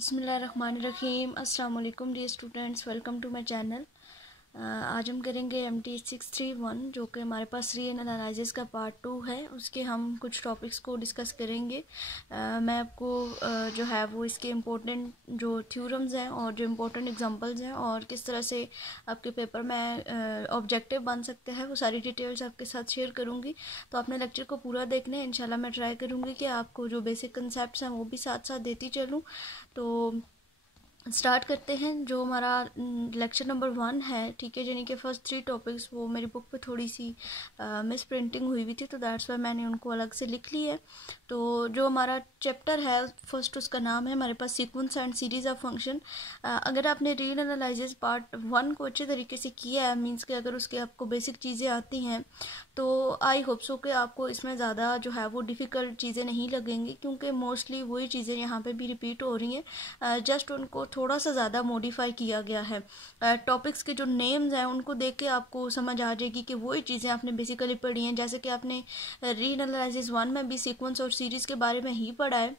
बिस्मिल्लाहिर्रहमानिर्रहीम। अस्सलाम वालेकुम dear students, welcome to my channel. आज हम करेंगे MT 631 जो कि हमारे पास री एनालिसिस का पार्ट 2 है। उसके हम कुछ टॉपिक्स को डिस्कस करेंगे। मैं आपको जो है वो इसके इम्पोर्टेंट जो थ्योरम्स हैं और जो इम्पोर्टेंट एग्जांपल्स हैं और किस तरह से आपके पेपर में ऑब्जेक्टिव बन सकते हैं वो सारी डिटेल्स आपके साथ शेयर करूँगी। तो आपने लेक्चर को पूरा देखना है। इंशाल्लाह मैं ट्राई करूँगी कि आपको जो बेसिक कंसेप्ट हैं वो भी साथ साथ देती चलूँ। तो स्टार्ट करते हैं। जो हमारा लेक्चर नंबर 1 है, ठीक है, यानी कि फर्स्ट 3 टॉपिक्स वो मेरी बुक पे थोड़ी सी मिस प्रिंटिंग हुई हुई थी, तो दैट्स वाई मैंने उनको अलग से लिख ली है। तो जो हमारा चैप्टर है फर्स्ट, उसका नाम है हमारे पास sequence and series of function. अगर आपने रीड एनालिसिस पार्ट 1 को अच्छे तरीके से किया है, मीन्स कि अगर उसके आपको बेसिक चीज़ें आती हैं, तो आई होप सो कि आपको इसमें ज़्यादा जो है वो डिफ़िकल्ट चीज़ें नहीं लगेंगी, क्योंकि मोस्टली वही चीज़ें यहाँ पे भी रिपीट हो रही हैं, जस्ट उनको थोड़ा सा ज़्यादा मॉडिफाई किया गया है। टॉपिक्स के जो नेम्स हैं उनको देख के आपको समझ आ जाएगी कि वही चीज़ें आपने बेसिकली पढ़ी हैं। जैसे कि आपने री एनालिसिस 1 में भी सीक्वेंस और सीरीज़ के बारे में ही पढ़ा है,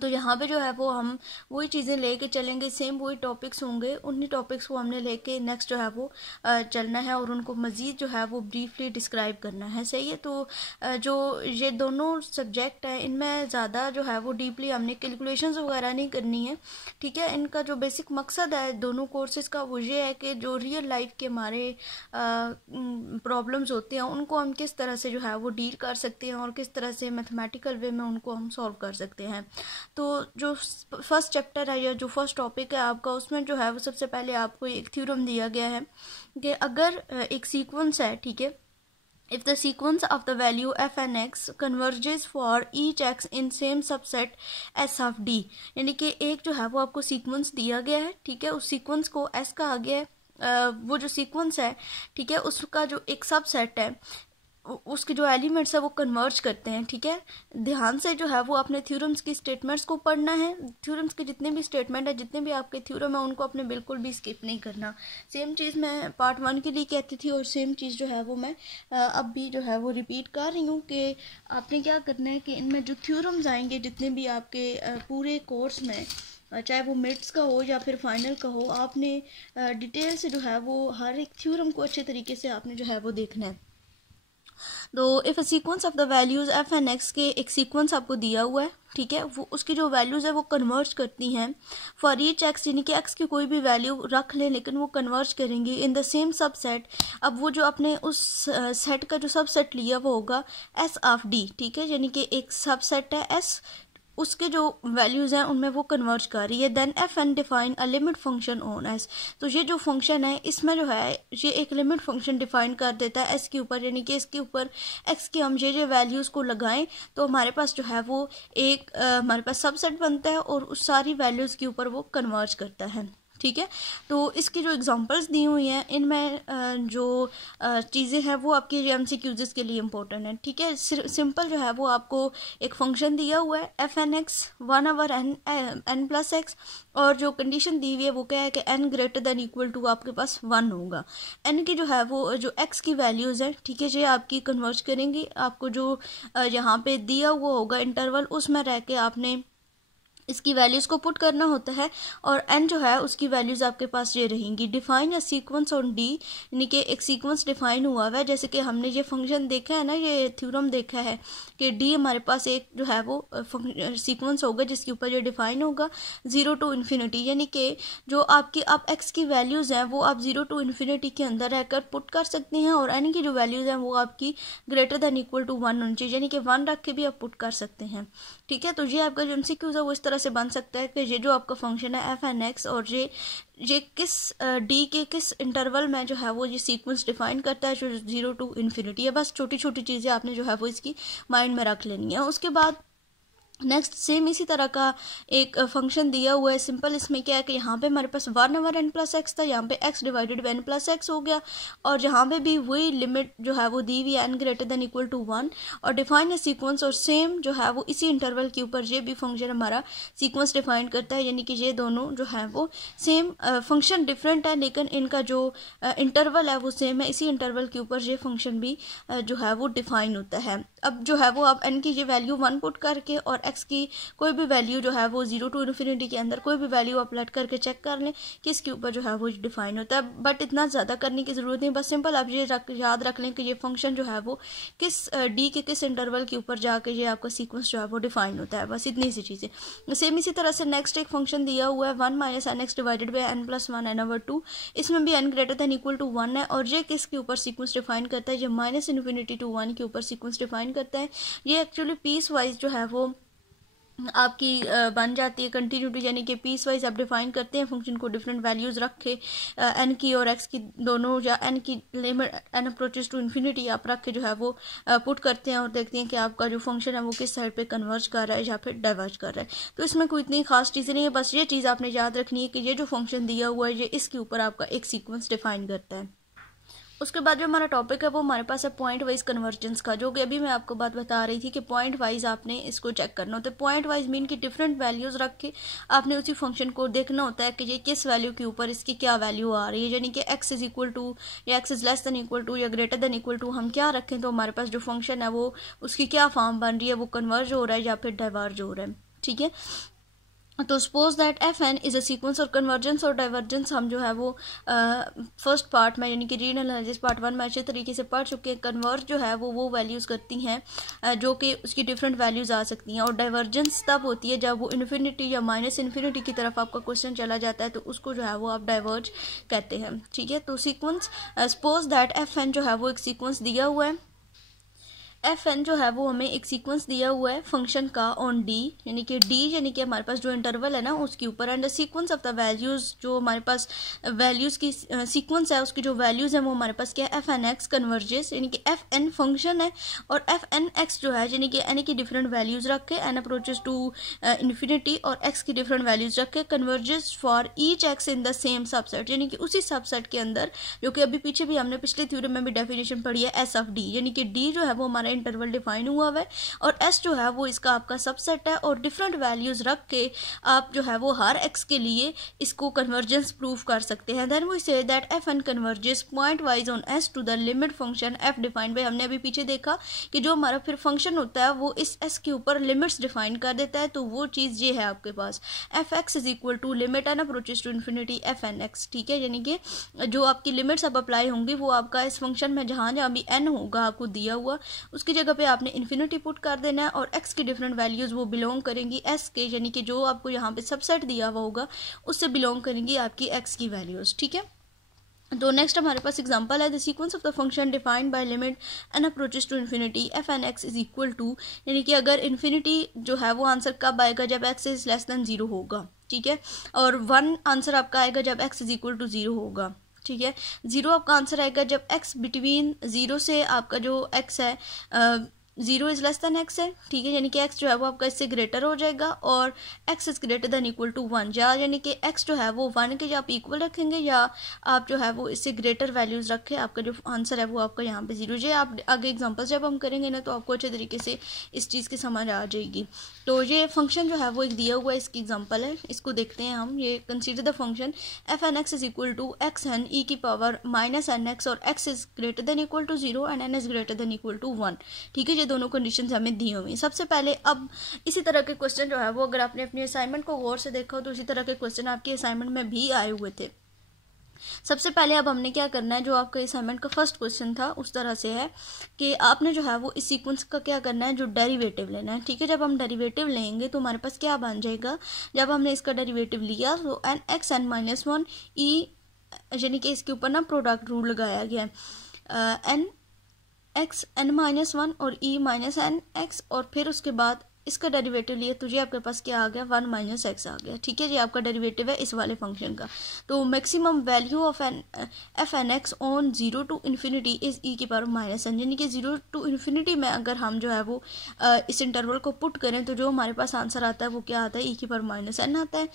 तो यहाँ पे जो है वो हम वही चीज़ें लेके चलेंगे, सेम वही टॉपिक्स होंगे, उन्हीं टॉपिक्स को हमने लेके नेक्स्ट जो है वो चलना है और उनको मज़ीद जो है वो ब्रीफली डिस्क्राइब करना है। सही है। तो जो ये दोनों सब्जेक्ट हैं इनमें ज़्यादा जो है वो डीपली हमने कैलकुलेशंस वगैरह नहीं करनी है, ठीक है। इनका जो बेसिक मकसद है दोनों कोर्सेज़ का वो ये है कि जो रियल लाइफ के हमारे प्रॉब्लम्स होते हैं उनको हम किस तरह से जो है वो डील कर सकते हैं और किस तरह से मैथमेटिकल वे में उनको हम सॉल्व कर सकते हैं। तो जो फर्स्ट चैप्टर है या जो फर्स्ट टॉपिक है आपका, उसमें जो है वो सबसे पहले आपको एक थ्योरम दिया गया है कि अगर एक सीक्वेंस है, ठीक है, if the sequence of the value f and x converges for each x in same subset s of d, यानी कि एक जो है वो आपको सीक्वेंस दिया गया है, ठीक है, उस सीक्वेंस को s कहा गया है। वो जो सीक्वेंस है, ठीक है, उसका जो एक सबसेट है उसके जो एलिमेंट्स है वो कन्वर्ज करते हैं, ठीक है। ध्यान से जो है वो अपने थ्योरम्स की स्टेटमेंट्स को पढ़ना है। थ्योरम्स के जितने भी स्टेटमेंट है, जितने भी आपके थ्योरम है, उनको अपने बिल्कुल भी स्किप नहीं करना। सेम चीज़ मैं पार्ट 1 के लिए कहती थी और सेम चीज़ जो है वो मैं अब भी जो है वो रिपीट कर रही हूँ कि आपने क्या करना है कि इनमें जो थ्योरम्स आएंगे जितने भी आपके पूरे कोर्स में, चाहे वो मिड्स का हो या फिर फाइनल का हो, आपने डिटेल से जो है वो हर एक थ्योरम को अच्छे तरीके से आपने जो है वो देखना है। तो if a sequence of the values F and x के एक सीक्वेंस आपको दिया हुआ है, ठीक है, वो उसकी जो वैल्यूज़ है वो कन्वर्ज करती हैं फॉर ईच एक्स, यानी कि एक्स की कोई भी वैल्यू रख लें लेकिन वो कन्वर्ज करेंगी इन द सेम सबसेट। अब वो जो अपने उस सेट का जो सबसेट लिया वो होगा एस ऑफ डी, ठीक है, यानी कि एक सबसेट है एस, उसके जो वैल्यूज़ हैं उनमें वो कन्वर्ज कर रही है। Then f n define a limit function on s, तो ये जो फंक्शन है इसमें जो है ये एक लिमिट फंक्शन डिफाइन कर देता है एस के ऊपर, यानी कि इसके ऊपर एक्स की हम ये वैल्यूज़ को लगाएं तो हमारे पास जो है वो एक हमारे पास सबसेट बनता है और उस सारी वैल्यूज़ के ऊपर वो कन्वर्ज करता है, ठीक है। तो इसकी जो एग्जांपल्स दी हुई हैं इनमें जो चीज़ें हैं वो आपके MCQs के लिए इम्पोर्टेंट है, ठीक है। सिंपल जो है वो आपको एक फंक्शन दिया हुआ है f n x 1 over n plus x, और जो कंडीशन दी हुई है वो क्या है कि n greater than equal to आपके पास 1 होगा। n की जो है वो जो x की वैल्यूज़ है, ठीक है, ये आपकी कन्वर्ज करेंगी। आपको जो यहाँ पे दिया हुआ होगा इंटरवल, उसमें रह के आपने इसकी वैल्यूज़ को पुट करना होता है और n जो है उसकी वैल्यूज़ आपके पास ये रहेंगी। Define a sequence on D, यानी कि एक सीक्वेंस डिफाइन हुआ हुआ है, जैसे कि हमने ये फंक्शन देखा है ना, ये थ्योरम देखा है कि डी हमारे पास एक जो है वो सीक्वेंस होगा जिसके ऊपर ये डिफाइन होगा 0 टू इन्फिनिटी, यानी कि जो आपकी आप x की वैल्यूज़ हैं वो आप 0 टू इन्फिनिटी के अंदर रहकर पुट कर सकते हैं, और n की जो वैल्यूज़ हैं वो आपकी ग्रेटर देन इक्वल टू 1 होनी चाहिए, यानी कि 1 रख के भी आप पुट कर सकते हैं, ठीक है। तो ये आपका जो MCQs है वो इस तरह से बन सकता है कि ये जो आपका फंक्शन है एफ एन एक्स और ये किस डी के किस इंटरवल में जो है वो ये सीक्वेंस डिफाइन करता है जो 0 टू इन्फिनिटी है। बस छोटी छोटी चीज़ें आपने जो है वो इसकी माइंड में रख लेनी है। उसके बाद नेक्स्ट सेम इसी तरह का एक फंक्शन दिया हुआ है। सिंपल इसमें क्या है कि यहाँ पे हमारे पास 1 ओवर n प्लस एक्स था, यहाँ पे x divided by n plus x हो गया, और यहाँ पे भी वही लिमिट जो है वो दी हुई है n greater than equal to 1, और डिफाइन ए सीक्वेंस, और सेम जो है वो इसी इंटरवल के ऊपर ये भी फंक्शन हमारा सीक्वेंस डिफाइन करता है, यानी कि ये दोनों जो है वो सेम फंक्शन डिफरेंट है लेकिन इनका जो इंटरवल है वो सेम है। इसी इंटरवल के ऊपर ये फंक्शन भी जो है वो डिफाइन होता है। अब जो है वो आप n की ये वैल्यू 1 पुट करके और एक्स की कोई भी वैल्यू जो है वो 0 to इन्फिनिटी के अंदर कोई भी वैल्यू अपलेट करके चेक कर लें कि इसके ऊपर जो है वो डिफाइन होता है। बट इतना ज़्यादा करने की ज़रूरत नहीं, बस सिंपल आप ये याद रख लें कि ये फंक्शन जो है वो किस डी के किस इंटरवल के ऊपर जाके ये आपका सीक्वेंस जो है वो डिफाइन होता है। बस इतनी सी चीज़ें। सेम इसी तरह से नेक्स्ट एक फंक्शन दिया हुआ है 1 - nx divided by n+1 n/2। इसमें भी n greater than equal to 1 है और ये किसके ऊपर सीक्वेंस डिफाइन करता है, ये -∞ to 1 के ऊपर सीक्वेंस डिफाइन करता है। ये एक्चुअली पीस वाइज जो है वो आपकी बन जाती है कंटिन्यूटी, यानी कि पीस वाइज आप डिफाइन करते हैं फंक्शन को डिफरेंट वैल्यूज़ रख के एन की और एक्स की दोनों, या एन की limit n approaches to infinity आप रख के जो है वो पुट करते हैं और देखते हैं कि आपका जो फंक्शन है वो किस साइड पे कन्वर्ज कर रहा है या फिर डाइवर्ज कर रहा है। तो इसमें कोई इतनी खास चीज़ें नहीं है, बस ये चीज़ आपने याद रखनी है कि ये जो फंक्शन दिया हुआ है ये इसके ऊपर आपका एक सीक्वेंस डिफाइन करता है। उसके बाद जो हमारा टॉपिक है वो हमारे पास है पॉइंट वाइज कन्वर्जेंस का, जो कि अभी मैं आपको बात बता रही थी कि पॉइंट वाइज आपने इसको चेक करना होता है। पॉइंट वाइज मीन की डिफरेंट वैल्यूज रख के आपने उसी फंक्शन को देखना होता है कि ये किस वैल्यू के ऊपर इसकी क्या वैल्यू आ रही है, यानी कि x इज इक्वल टू या x is less than equal to या ग्रेटर देन इक्वल टू हम क्या रखें तो हमारे पास जो फंक्शन है वो उसकी क्या फॉर्म बन रही है, वो कन्वर्ज हो रहा है या फिर डाइवर्ज हो रहा है। ठीक है, तो suppose that f n is a sequence, और कन्वर्जेंस और डाइवर्जेंस हम जो है वो फर्स्ट पार्ट में यानी कि रीएनालिसिस पार्ट 1 में अच्छे तरीके से पढ़ चुके हैं। कन्वर्ज जो है वो वैल्यूज़ करती हैं जो कि उसकी डिफरेंट वैल्यूज़ आ सकती हैं, और डाइवर्जेंस तब होती है जब वो इन्फिनिटी या -∞ की तरफ आपका क्वेश्चन चला जाता है, तो उसको जो है वो आप डाइवर्ज कहते हैं। ठीक है, तो sequence suppose that f n जो है वो एक सीक्वेंस दिया हुआ है। एफ एन जो है वो हमें एक सीक्वेंस दिया हुआ है फंक्शन का ऑन डी, यानी कि डी यानी कि हमारे पास जो इंटरवल है ना उसके ऊपर, and the sequence of the values, जो हमारे पास वैल्यूज़ की सीक्वेंस है उसकी जो वैल्यूज़ है वो हमारे पास क्या है, एफ एन एक्स कन्वर्जेस, यानी कि एफ एन फंक्शन है और एफ एन एक्स जो है यानी कि एन की डिफरेंट वैल्यूज़ रख के एन अप्रोचेस टू इन्फिनिटी और एक्स की डिफरेंट वैल्यूज़ रख के converges for each x in the same subset, यानी कि उसी सबसेट के अंदर, जो कि अभी पीछे भी हमने पिछले थ्योरम में भी डेफिनेशन पढ़ी है एस ऑफ डी, यानी कि डी जो है वो हमारा इंटरवल डिफाइन हुआ है और एस जो है वो इसका आपका सबसेट है, और डिफरेंट वैल्यूज रख के आप जो है वो हर एक्स के लिए इसको कन्वर्जेंस प्रूव कर सकते हैं। Then we say that f n converges pointwise on s to the limit function f defined by, हमने अभी पीछे देखा कि जो हमारा फिर फंक्शन होता है वो इस एस के ऊपर लिमिट्स डिफाइन कर देता है, तो वो चीज़ ये है आपके पास f x is equal to limit n approaches to infinity f n x. ठीक है, यानी कि जो आपकी लिमिट्स अब अप्लाई होंगी वो आपका इस फंक्शन में जहाँ जहाँ भी एन होगा आपको दिया हुआ उसकी जगह पे आपने इन्फिनिटी पुट कर देना है, और एक्स की डिफरेंट वैल्यूज वो बिलोंग करेंगी एस के, यानी कि जो आपको यहाँ पे सबसेट दिया हुआ होगा उससे बिलोंग करेंगी आपकी एक्स की वैल्यूज। ठीक है, तो नेक्स्ट हमारे पास एग्जांपल है the sequence of the function defined by limit n approaches to infinity f n x is equal to, यानी कि अगर इन्फिनिटी जो है वो आंसर कब आएगा, जब एक्स इज लेस देन 0 होगा। ठीक है, और 1 आंसर आपका आएगा जब एक्स इज इक्वल टू 0 होगा। ठीक है, 0 आपका आंसर आएगा जब एक्स बिटवीन 0 से आपका जो एक्स है 0 इज लेस देन एक्स है। ठीक है, यानी कि एक्स जो है वो आपका इससे ग्रेटर हो जाएगा और x is greater than equal to 1, या यानी कि एक्स जो है वो 1 के या आप इक्वल रखेंगे या आप जो है वो इससे ग्रेटर वैल्यूज रखें, आपका जो आंसर है वो आपका यहाँ पे 0। ये आप आगे एग्जांपल जब हम करेंगे ना तो आपको अच्छे तरीके से इस चीज़ की समझ आ जाएगी। तो ये फंक्शन जो है वो एक दिया हुआ है, इसकी एग्जाम्पल है, इसको देखते हैं हम। ये consider the function f n x is equal to x n e की पावर माइनस एन एक्स, और x is greater than equal to 0 and n is greater than equal to 1। ठीक है, दोनों कंडीशंस हमें दी हुई। सबसे पहले अब इसी तरह के क्वेश्चन जो है वो अगर आपने अपनी असाइनमेंट को गौर से देखा हो तो इसी तरह के क्वेश्चन आपके असाइनमेंट में भी आए हुए थे। सबसे पहले अब हमने क्या करना है, जो आपका असाइनमेंट का फर्स्ट क्वेश्चन था उस तरह से है कि आपने जो है वो इस सीक्वेंस का क्या करना है, जो डेरिवेटिव लेना है। ठीक है, जब हम डेरिवेटिव लेंगे तो हमारे पास क्या बन जाएगा, जब हमने इसका डेरिवेटिव लिया तो एन एक्स एन माइनस 1 ई, यानी कि इसके ऊपर ना प्रोडक्ट रूल लगाया गया है, एन एक्स एन माइनस 1 और ई माइनस एन एक्स, और फिर उसके बाद इसका डेरिवेटिव लिया तो ये आपके पास क्या आ गया, 1 माइनस एक्स आ गया। ठीक है, ये आपका डेरिवेटिव है इस वाले फंक्शन का। तो maximum value of n f n x on 0 to infinity is e की पावर माइनस एन, यानी कि 0 टू इन्फिनिटी में अगर हम जो है वो इस इंटरवल को पुट करें तो जो हमारे पास आंसर आता है वो क्या आता है, ई की पावर माइनस एन आता है,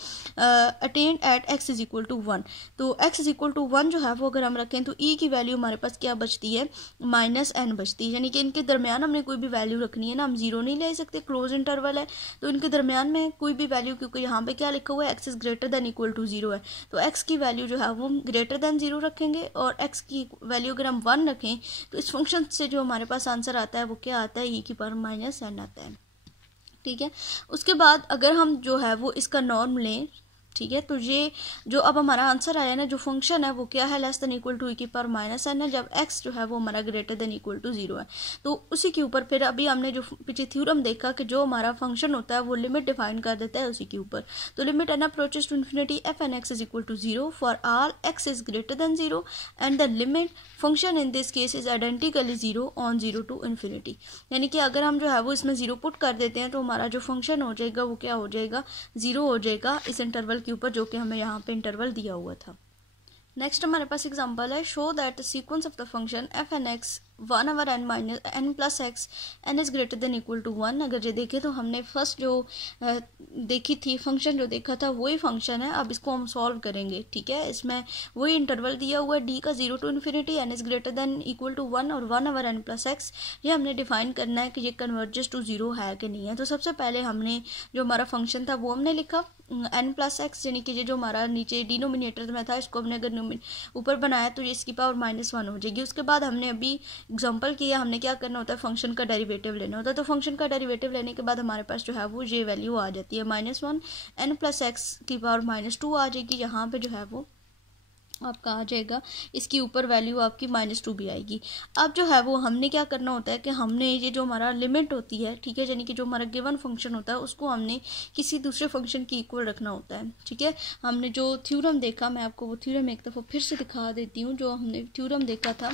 attained at x is equal to 1। तो एक्स इज इक्वल टू 1 जो है वो अगर हम रखें तो ई की वैल्यू हमारे पास क्या बचती है, माइनस एन बचती है, यानी कि इनके दरमियान हमने कोई भी वैल्यू रखनी है ना, हम 0 नहीं ले सकते, क्लोज इंटरवल है तो इनके दरमियान में कोई भी वैल्यू, क्योंकि यहाँ पे क्या लिखा हुआ है, x is greater than equal to 0 है, तो एक्स की वैल्यू जो है वो ग्रेटर देन 0 रखेंगे, और एक्स की वैल्यू अगर हम 1 रखें तो इस फंक्शन से जो हमारे पास आंसर आता है वो क्या आता है, ई की पावर माइनस एन आता है। ठीक है। उसके बाद अगर हम जो है वो इसका नॉर्म लें, ठीक है, तो ये जो अब हमारा आंसर आया ना, जो फंक्शन है वो क्या है, less than equal to e की पावर माइनस n है, जब x जो है वो हमारा ग्रेटर देन इक्वल टू 0 है। तो उसी के ऊपर फिर अभी हमने जो पीछे थ्योरम देखा कि जो हमारा फंक्शन होता है वो लिमिट डिफाइन कर देता है उसी के ऊपर। तो limit n approaches to infinity f n x is equal to 0 for all x is greater than 0 and the limit function in this case is identically 0 on 0 to infinity. यानी कि अगर हम जो है वो इसमें 0 पुट कर देते हैं तो हमारा जो फंक्शन हो जाएगा वो क्या हो जाएगा, 0 हो जाएगा इस इंटरवल के ऊपर, जो कि हमें यहाँ पे इंटरवल दिया हुआ था। नेक्स्ट हमारे पास एग्जांपल है, show that the sequence of the function f n x 1 over n minus n plus x n is greater than equal to 1। अगर ये देखें तो हमने फर्स्ट जो देखी थी फंक्शन जो देखा था वही फंक्शन है, अब इसको हम सॉल्व करेंगे। ठीक है, इसमें वही इंटरवल दिया हुआ है डी का 0 to infinity, n is greater than equal to 1 और 1 ओवर n प्लस एक्स। ये हमने डिफाइन करना है कि ये कन्वर्जेस टू 0 है कि नहीं है। तो सबसे पहले हमने जो हमारा फंक्शन था वो हमने लिखा n प्लस एक्स, यानी कि ये जो हमारा नीचे डिनोमिनेटर में था इसको हमने अगर ऊपर बनाया तो ये इसकी पावर -1 हो जाएगी। उसके बाद हमने अभी एग्जांपल किया, हमने क्या करना होता है, फंक्शन का डेरिवेटिव लेना होता है। तो फंक्शन का डेरिवेटिव लेने के बाद हमारे पास जो है वो ये वैल्यू आ जाती है -1, n प्लस एक्स की पावर -2 आ जाएगी। यहाँ पे जो है वो आपका आ जाएगा, इसकी ऊपर वैल्यू आपकी -2 भी आएगी। अब जो है वो हमने क्या करना होता है कि हमने ये जो हमारा लिमिट होती है, ठीक है, यानी कि जो हमारा गिवन फंक्शन होता है उसको हमने किसी दूसरे फंक्शन की इक्वल रखना होता है। ठीक है, हमने जो थ्योरम देखा, मैं आपको वो थ्योरम एक दफ़ा फिर से दिखा देती हूँ, जो हमने थ्योरम देखा था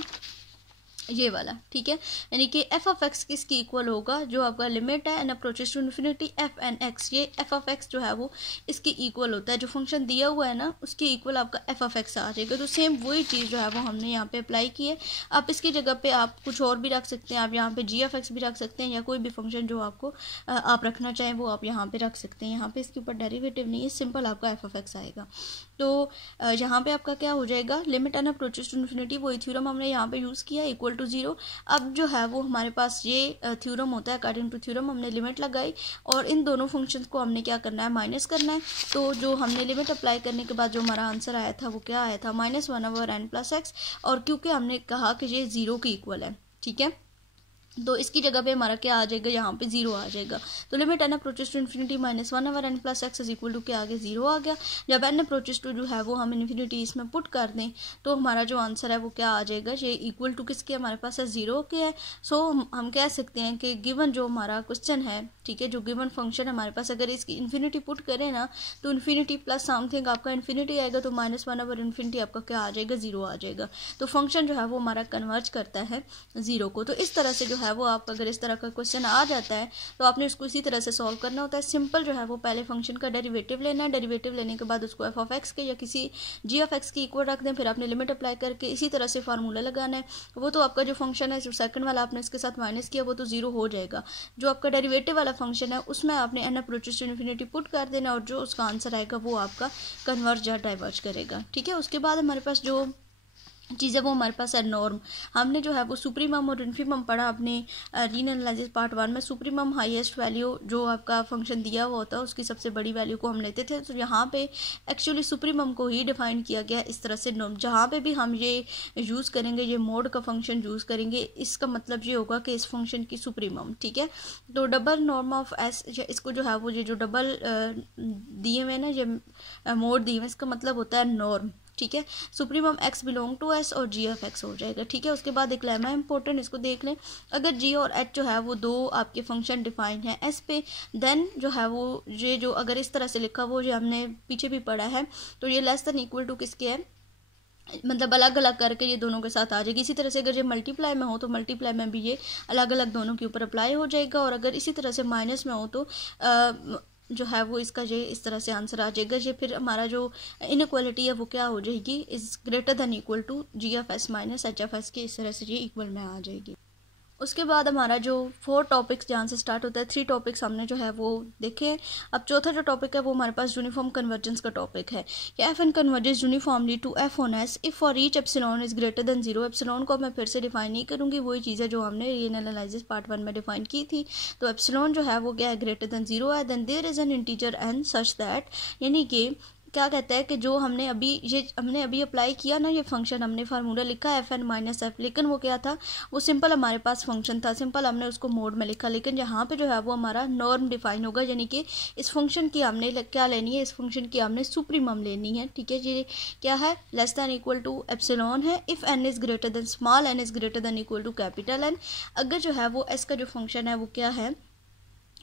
ये वाला। ठीक है, यानी कि एफ ऑफ एक्स किसकी इक्वल होगा, जो आपका लिमिट है n approaches to infinity f n x, ये एफ ऑफ एक्स जो है वो इसकी इक्वल होता है। जो फंक्शन दिया हुआ है ना उसकी इक्वल आपका एफ ऑफ एक्स आ जाएगा। तो सेम वही चीज़ जो है वो हमने यहाँ पे अप्लाई की है। आप इसकी जगह पे आप कुछ और भी रख सकते हैं, आप यहाँ पे जी एफ एक्स भी रख सकते हैं, या कोई भी फंक्शन जो आपको आप रखना चाहें वो आप यहाँ पे रख सकते हैं। यहाँ पे इसके ऊपर डेरिवेटिव नहीं है, सिंपल आपका एफ ऑफ एक्स आएगा। तो यहाँ पे आपका क्या हो जाएगा, limit n approaches to infinity, वही थ्योरम हमने यहाँ पे यूज़ किया, इक्वल टू 0। अब जो है वो हमारे पास ये थ्योरम होता है, अकॉर्डिंग टू थ्योरम हमने लिमिट लगाई और इन दोनों फंक्शंस को हमने क्या करना है, माइनस करना है। तो जो हमने लिमिट अप्लाई करने के बाद जो हमारा आंसर आया था वो क्या आया था, -1 ओवर n प्लस एक्स, और क्योंकि हमने कहा कि ये 0 की इक्वल है, ठीक है, तो इसकी जगह पे हमारा क्या आ जाएगा, यहाँ पे 0 आ जाएगा। तो limit n approaches to infinity -1 over n plus x is equal to के आगे 0 आ गया। जब n अप्रोचेस टू जो है वो हम इन्फिनिटी इसमें पुट कर दें तो हमारा जो आंसर है वो क्या आ जाएगा, ये इक्वल टू किसके हमारे पास है, 0 के है। सो हम कह सकते हैं कि गिवन जो हमारा क्वेश्चन है, ठीक है, जो गिवन फंक्शन हमारे पास, अगर इसकी इन्फिनिटी पुट करें ना तो इन्फिनिटी प्लस समथिंग आपका इन्फिनिटी आएगा, तो -1 ओवर इन्फिनिटी आपका क्या आ जाएगा, 0 आ जाएगा। तो फंक्शन जो है वो हमारा कन्वर्ज करता है 0 को। तो इस तरह से जो है वो आप अगर इस तरह का क्वेश्चन आ जाता है तो आपने उसको इसी तरह से सॉल्व करना होता है। सिंपल जो है वो पहले फंक्शन का डेरिवेटिव लेना है, डेरिवेटिव लेने के बाद उसको एफ ऑफ एक्स के या किसी जी ऑफ एक्स की इक्वल रख दें, फिर आपने लिमिट अप्लाई करके इसी तरह से फार्मूला लगाना है। वो तो आपका जो फंक्शन है, जो सेकंड वाला आपने इसके साथ माइनस किया वो तो 0 हो जाएगा। जो आपका डेरिवेटिव वाला फंक्शन है उसमें आपने n approaches to infinity put कर देना और जो उसका आंसर आएगा वो आपका कन्वर्ज या डाइवर्ज करेगा। ठीक है, उसके बाद हमारे पास जो चीज़ है वो हमारे पास है नॉर्म। हमने जो है वो सुप्रीमम और इन्फीमम पढ़ा अपने लीनियर एनालिसिस पार्ट 1 में। सुप्रीमम हाईएस्ट वैल्यू जो आपका फंक्शन दिया हुआ होता है उसकी सबसे बड़ी वैल्यू को हम लेते थे। तो यहाँ पे एक्चुअली सुप्रीमम को ही डिफाइन किया गया इस तरह से। नॉर्म जहाँ पे भी हम ये यूज़ करेंगे, ये मोड का फंक्शन यूज़ करेंगे, इसका मतलब ये होगा कि इस फंक्शन की सुप्रीमम। ठीक है, तो डबल नॉर्म ऑफ एस, इसको जो है वो ये जो डबल दिए हुए ना, ये मोड दिए हुए, इसका मतलब होता है नॉर्म। ठीक है, supremum x belong to s और जी ऑफ एक्स हो जाएगा। ठीक है, उसके बाद एक लेमा इंपॉर्टेंट, इसको देख लें। अगर जी और एच जो है वो दो आपके फंक्शन डिफाइन है एस पे, देन जो है वो ये जो अगर इस तरह से लिखा वो जो हमने पीछे भी पढ़ा है, तो ये लेस देन इक्वल टू किसके है, मतलब अलग अलग करके ये दोनों के साथ आ जाएगी। इसी तरह से अगर ये मल्टीप्लाई में हो तो मल्टीप्लाई में भी ये अलग अलग दोनों के ऊपर अप्लाई हो जाएगा, और अगर इसी तरह से माइनस में हो तो जो है वो इसका ये इस तरह से आंसर आ जाएगा। ये फिर हमारा जो इनइक्वालिटी है वो क्या हो जाएगी, is greater than equal to g of s minus h of s के, इस तरह से ये इक्वल में आ जाएगी। उसके बाद हमारा जो 4 टॉपिक्स जहाँ से स्टार्ट होता है, 3 टॉपिक्स हमने जो है वो देखे। अब चौथा जो टॉपिक है वो हमारे पास यूनिफॉर्म कन्वर्जेंस का टॉपिक है कि f n converges uniformly to f on s if for each epsilon is greater than 0। Epsilon को मैं फिर से डिफाइन नहीं करूँगी, वही चीज़ है जो हमने लीनियर एनालिसिस पार्ट 1 में डिफाइन की थी। तो एप्सिलॉन जो है वो क्या है, ग्रेटर देन 0 है, then there is an integer n such that, यानी कि क्या कहता है कि जो हमने अभी अप्लाई किया ना, ये फंक्शन हमने फार्मूला लिखा fn माइनस एफ, लेकिन वो क्या था, वो सिंपल हमारे पास फंक्शन था, सिंपल हमने उसको मोड में लिखा, लेकिन यहाँ पे जो है वो हमारा नॉर्म डिफाइन होगा, यानी कि इस फंक्शन की हमने क्या लेनी है, इस फंक्शन की हमने सुप्रीमम लेनी है। ठीक है जी, क्या है, less than equal to epsilon है, if n is greater than small n is greater than equal to capital n। अगर जो है वो s का जो फंक्शन है वो क्या है,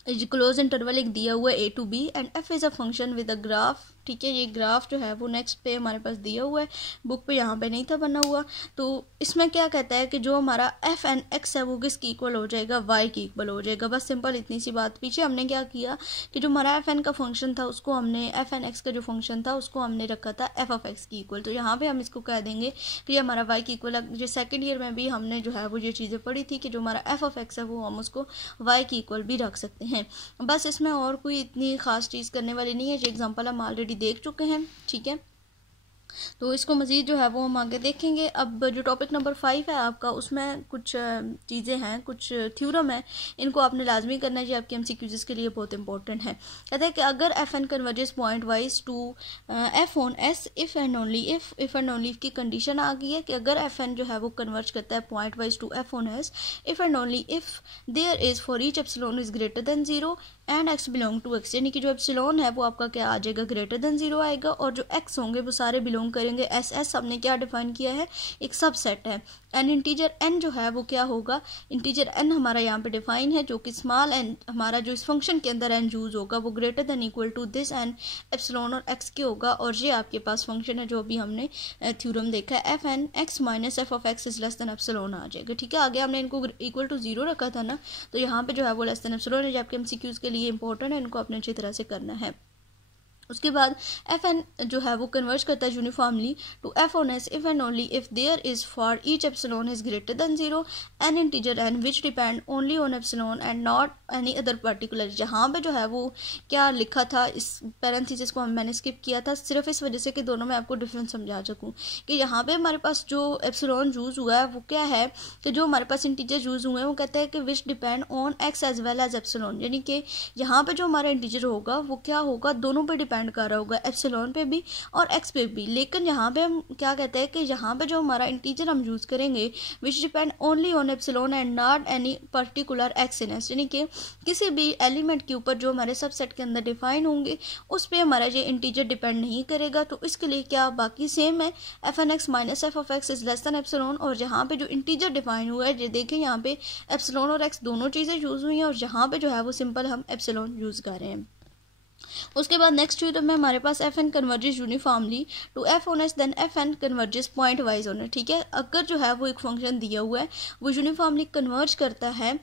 क्लोज इंटरवल एक दिया हुआ है a to b and f is a function with a graph. ठीक है, ये ग्राफ जो है वो नेक्स्ट पे हमारे पास दिया हुआ है, बुक पे यहाँ पे नहीं था बना हुआ। तो इसमें क्या कहता है कि जो हमारा एफ एन एक्स है वो किसकी इक्वल हो जाएगा, वाई की इक्वल हो जाएगा। बस सिंपल इतनी सी बात। पीछे हमने क्या किया कि जो हमारा एफ एन का फंक्शन था उसको हमने, एफ एन एक्स का जो फंक्शन था उसको हमने रखा था एफ ऑफ एक्स की इक्वल। तो यहाँ पे हम इसको कह देंगे कि हमारा वाई की इक्वल। जो सेकेंड ईयर में भी हमने जो है वो ये चीज़ें पढ़ी थी कि जो हमारा एफ ऑफ एक्स है वो हम उसको वाई की इक्वल भी रख सकते हैं। बस इसमें और कोई इतनी खास चीज़ करने वाली नहीं है, जो एग्जाम्पल हम ऑलरेडी देख चुके हैं। ठीक है, तो इसको मज़ीद जो है वो हम आगे देखेंगे। अब जो टॉपिक नंबर 5 है आपका, उसमें कुछ चीज़ें हैं, कुछ थ्योरम है, इनको आपने लाजमी करना है, जो आपके एमसीक्यूज़ के लिए बहुत इंपॉर्टेंट है। कहते हैं कि अगर f n converges pointwise to f on s if and only if and only की कंडीशन आ गई है कि अगर एफ एन जो है वो कन्वर्ज करता है pointwise to f on s if and only if there is for each epsilon is greater than 0 and x belong to x, यानी कि जो एप्सिलॉन है वो आपका क्या आ जाएगा, ग्रेटर देन 0 आएगा, और जो एक्स होंगे वो सारे बिलोंग करेंगे एस एस। हमने क्या डिफाइन किया है, एक सबसेट है। एंड इंटीजर एन जो है वो क्या होगा, इंटीजर एन हमारा यहाँ पे डिफाइन है, जो कि स्मॉल एन हमारा जो इस फंक्शन के अंदर एन यूज होगा वो greater than equal to this n epsilon और एक्स के होगा। और ये आपके पास फंक्शन है जो अभी हमने थ्योरम देखा है, f n x minus f of x is less than epsilon आ जाएगा। ठीक है, आगे हमने इनको इक्वल टू 0 रखा था ना, तो यहाँ पे जो है वो लेस देन एप्सिलॉन है, जो आपके एमसीक्यूज के लिए इंपॉर्टेंट है, इनको अपने अच्छी तरह से करना है। उसके बाद एफ एन जो है वो कन्वर्ज करता है uniformly to f on s if and only if there is for each epsilon is greater than 0 an integer n which depend only on epsilon and not any other particular. जहाँ पे जो है वो क्या लिखा था, इस पैरेंथेसिस को मैंने स्किप किया था सिर्फ इस वजह से कि दोनों में आपको डिफरेंस समझा सकूँ, कि यहाँ पे हमारे पास जो एप्सिलॉन यूज हुआ है वो क्या है, कि जो हमारे पास इंटीजर यूज हुए हैं वो कहते हैं कि which depend on x as well as epsilon, यानी कि यहाँ पे जो हमारा इंटीजर होगा वो क्या होगा, दोनों पे डिपेंड कर रहा होगा, एप्सिलॉन पे भी और एक्स पे भी। लेकिन यहाँ पे हम क्या कहते हैं कि यहाँ पे जो हमारा इंटीजर हम यूज करेंगे विच depend only on epsilon and not any particular x in S, यानी कि किसी भी एलिमेंट के ऊपर जो हमारे सबसेट के अंदर डिफाइन होंगे उस पर हमारा ये इंटीजर डिपेंड नहीं करेगा। तो इसके लिए क्या बाकी सेम है, f n x minus f of x is less than epsilon, और यहाँ पे जो इंटीजर डिफाइन हुआ है, ये देखें यहाँ पे एप्सिलॉन और एक्स दोनों चीज़ें यूज हुई हैं, और यहाँ पे जो है वो सिंपल हम एप्सिलॉन यूज कर रहे हैं। उसके बाद नेक्स्ट थ्योरम में हमारे पास f n converges uniformly to f on s then f n converges pointwise on. ठीक है, अगर जो है वो एक फंक्शन दिया हुआ है वो यूनिफॉर्मली कन्वर्ज करता है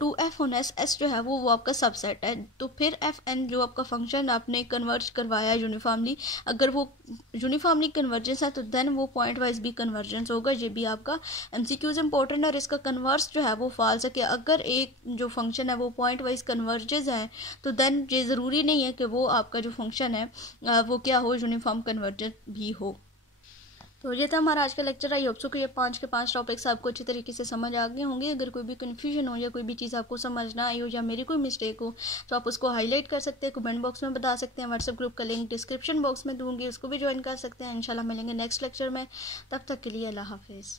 to f on s, s जो है वो आपका सबसेट है, तो फिर एफ एन जो आपका फंक्शन आपने कन्वर्ज करवाया यूनिफॉर्मली, अगर वो यूनिफॉर्मली कन्वर्जेंस है तो देन वो पॉइंट वाइज भी कन्वर्जेंस होगा। ये भी आपका एमसीक्यूज इंपॉर्टेंट है, और इसका कन्वर्स जो है वो फॉल्स है, कि अगर एक जो फंक्शन है वो पॉइंट वाइज कन्वर्जेस है तो देन ये ज़रूरी नहीं है कि वो आपका जो फंक्शन है वो क्या हो, यूनिफॉर्म कन्वर्जेंट भी हो। तो ये था हमारा आज का लेक्चर। आई होप सो कि ये 5 के 5 टॉपिक्स आपको अच्छी तरीके से समझ आ गए होंगे। अगर कोई भी कन्फ्यूजन हो या कोई भी चीज़ आपको समझ ना आई हो या मेरी कोई मिस्टेक हो तो आप उसको हाईलाइट कर सकते हैं, कमेंट बॉक्स में बता सकते हैं। व्हाट्सएप ग्रुप का लिंक डिस्क्रिप्शन बॉक्स में दूंगी, उसको भी ज्वाइन कर सकते हैं। इंशाल्लाह मिलेंगे नेक्स्ट लेक्चर में, तब तक के लिए अल्लाह हाफिज़।